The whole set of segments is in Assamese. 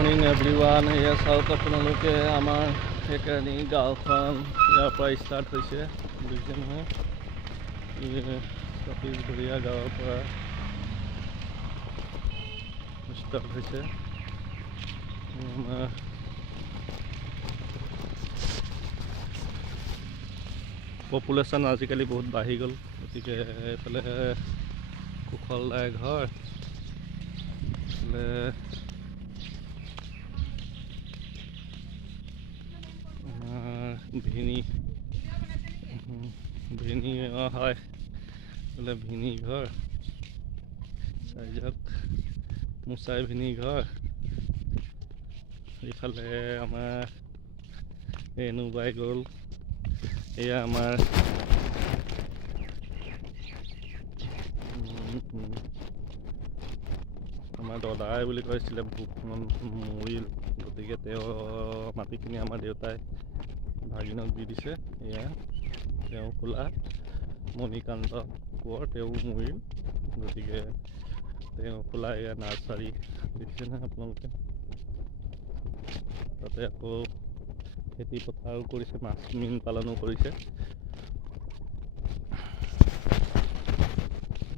Morning everyone. এয়া চাওক আপোনালোকে আমাৰ সেইকাৰণে গাঁওখন ইয়াৰ পৰা ষ্টাৰ্ট হৈছে বুজিছে নহয়। ছত্তীশগড়ীয়া গাঁৱৰ পৰা ষ্টাৰ্ট হৈছে। আমাৰ পপুলেশ্যন আজিকালি বহুত বাঢ়ি গ'ল, গতিকে এইফালে কুশলদাই ঘৰ, এইফালে ভিনি হয়, এইফালে ভিনি ঘৰ, চাইজক মোচাই ভিনি ঘৰ, এইফালে আমাৰ ৰেণুবাই গ'ল। এয়া আমাৰ দদাই বুলি কৈছিলে, ভোকখন মৰিল, গতিকে তেওঁ মাটিখিনি আমাৰ দেউতাই ভাগিনক দি দিছে। এয়া তেওঁ খোলা মণিকান্ত কোঁৱৰ, তেওঁ মৰিল, গতিকে তেওঁ খোলা এয়া নাৰ্চাৰী দেখিছে নহয় আপোনালোকে। তাতে আকৌ খেতি পথাৰো কৰিছে, মাছ মীন পালনো কৰিছে।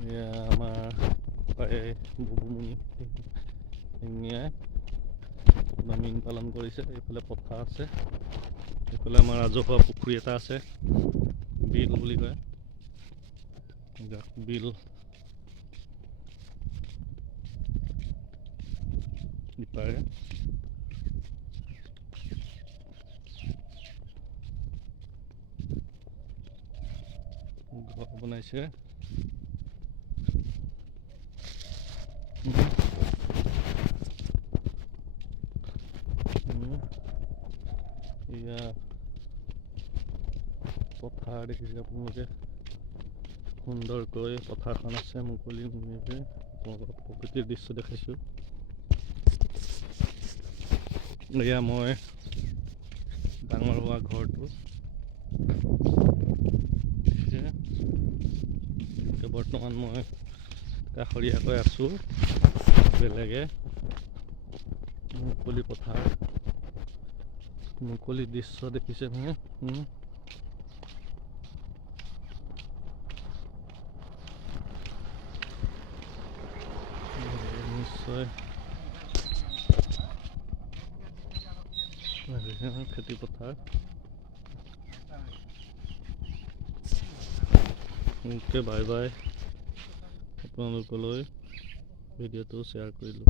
এয়া আমাৰ বুবুমণি শিঙীয়াই মীন পালন কৰিছে। এইফালে পথাৰ আছে, এইফালে আমাৰ ৰাজহুৱা পুখুৰী এটা আছে, বিল বুলি কয়, বিল ইপাৰে ঘৰ বনাইছে। এয়া পথাৰ দেখিছে আপোনালোকে, সুন্দৰকৈ পথাৰখন আছে মুকলি মুকলিকৈ। আপোনালোকক প্ৰকৃতিৰ দৃশ্য দেখাইছোঁ। এয়া মই ডাঙৰ হোৱা ঘৰটো বৰ্তমান মই কাষৰীয়াকৈ আছোঁ বেলেগে। মুকলি পথাৰ, মুকলি দৃশ্য দেখিছে নহয়। নিশ্চয় খেতি পথাৰ। বাই বাই, আপোনালোকলৈ ভিডিঅ'টো শ্বেয়াৰ কৰিলোঁ।